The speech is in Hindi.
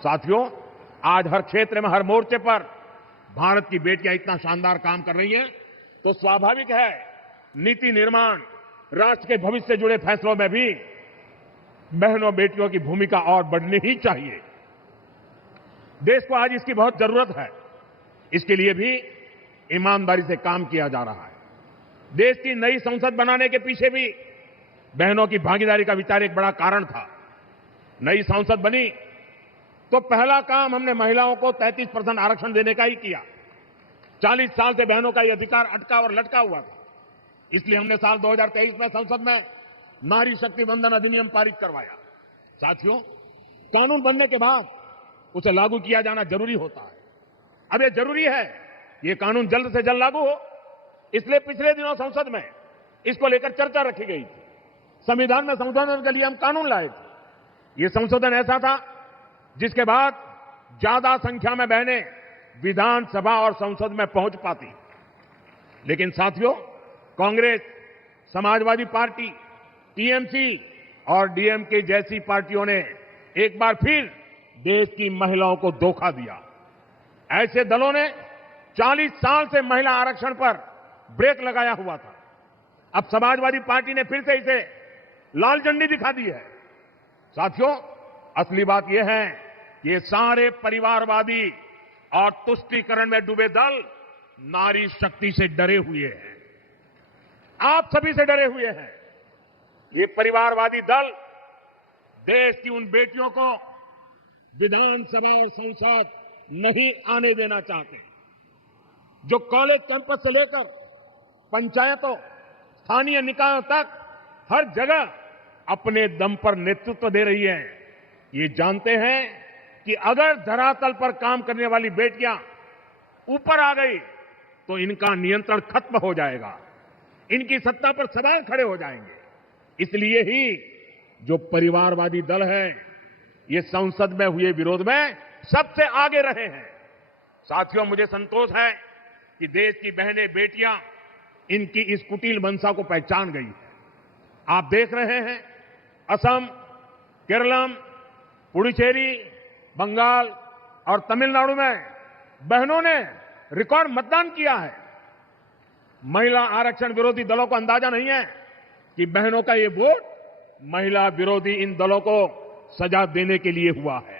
साथियों, आज हर क्षेत्र में, हर मोर्चे पर भारत की बेटियां इतना शानदार काम कर रही हैं, तो स्वाभाविक है नीति निर्माण, राष्ट्र के भविष्य से जुड़े फैसलों में भी बहनों बेटियों की भूमिका और बढ़नी ही चाहिए। देश को आज इसकी बहुत जरूरत है। इसके लिए भी ईमानदारी से काम किया जा रहा है। देश की नई संसद बनाने के पीछे भी बहनों की भागीदारी का विचार एक बड़ा कारण था। नई संसद बनी तो पहला काम हमने महिलाओं को 33% आरक्षण देने का ही किया। 40 साल से बहनों का यह अधिकार अटका और लटका हुआ था। इसलिए हमने साल 2023 में संसद में नारी शक्ति वंदन अधिनियम पारित करवाया। साथियों, कानून बनने के बाद उसे लागू किया जाना जरूरी होता है। अब यह जरूरी है ये कानून जल्द से जल्द लागू हो। इसलिए पिछले दिनों संसद में इसको लेकर चर्चा रखी गई थी। संविधान में संशोधन के लिए हम कानून लाए थे। ये संशोधन ऐसा था जिसके बाद ज्यादा संख्या में बहनें विधानसभा और संसद में पहुंच पाती। लेकिन साथियों, कांग्रेस, समाजवादी पार्टी, टीएमसी और डीएमके जैसी पार्टियों ने एक बार फिर देश की महिलाओं को धोखा दिया। ऐसे दलों ने 40 साल से महिला आरक्षण पर ब्रेक लगाया हुआ था। अब समाजवादी पार्टी ने फिर से इसे लाल झंडी दिखा दी है। साथियों, असली बात यह है कि ये सारे परिवारवादी और तुष्टीकरण में डूबे दल नारी शक्ति से डरे हुए हैं। आप सभी से डरे हुए हैं। ये परिवारवादी दल देश की उन बेटियों को विधानसभा और संसद नहीं आने देना चाहते, जो कॉलेज कैंपस से लेकर पंचायतों, स्थानीय निकायों तक हर जगह अपने दम पर नेतृत्व दे रही है। ये जानते हैं कि अगर धरातल पर काम करने वाली बेटियां ऊपर आ गई तो इनका नियंत्रण खत्म हो जाएगा, इनकी सत्ता पर सवाल खड़े हो जाएंगे। इसलिए ही जो परिवारवादी दल है ये संसद में हुए विरोध में सबसे आगे रहे हैं। साथियों, मुझे संतोष है कि देश की बहनें बेटियां इनकी इस कुटिल मंशा को पहचान गई है। आप देख रहे हैं असम, केरलम, पुडुचेरी, बंगाल और तमिलनाडु में बहनों ने रिकॉर्ड मतदान किया है। महिला आरक्षण विरोधी दलों को अंदाजा नहीं है कि बहनों का ये वोट महिला विरोधी इन दलों को सजा देने के लिए हुआ है।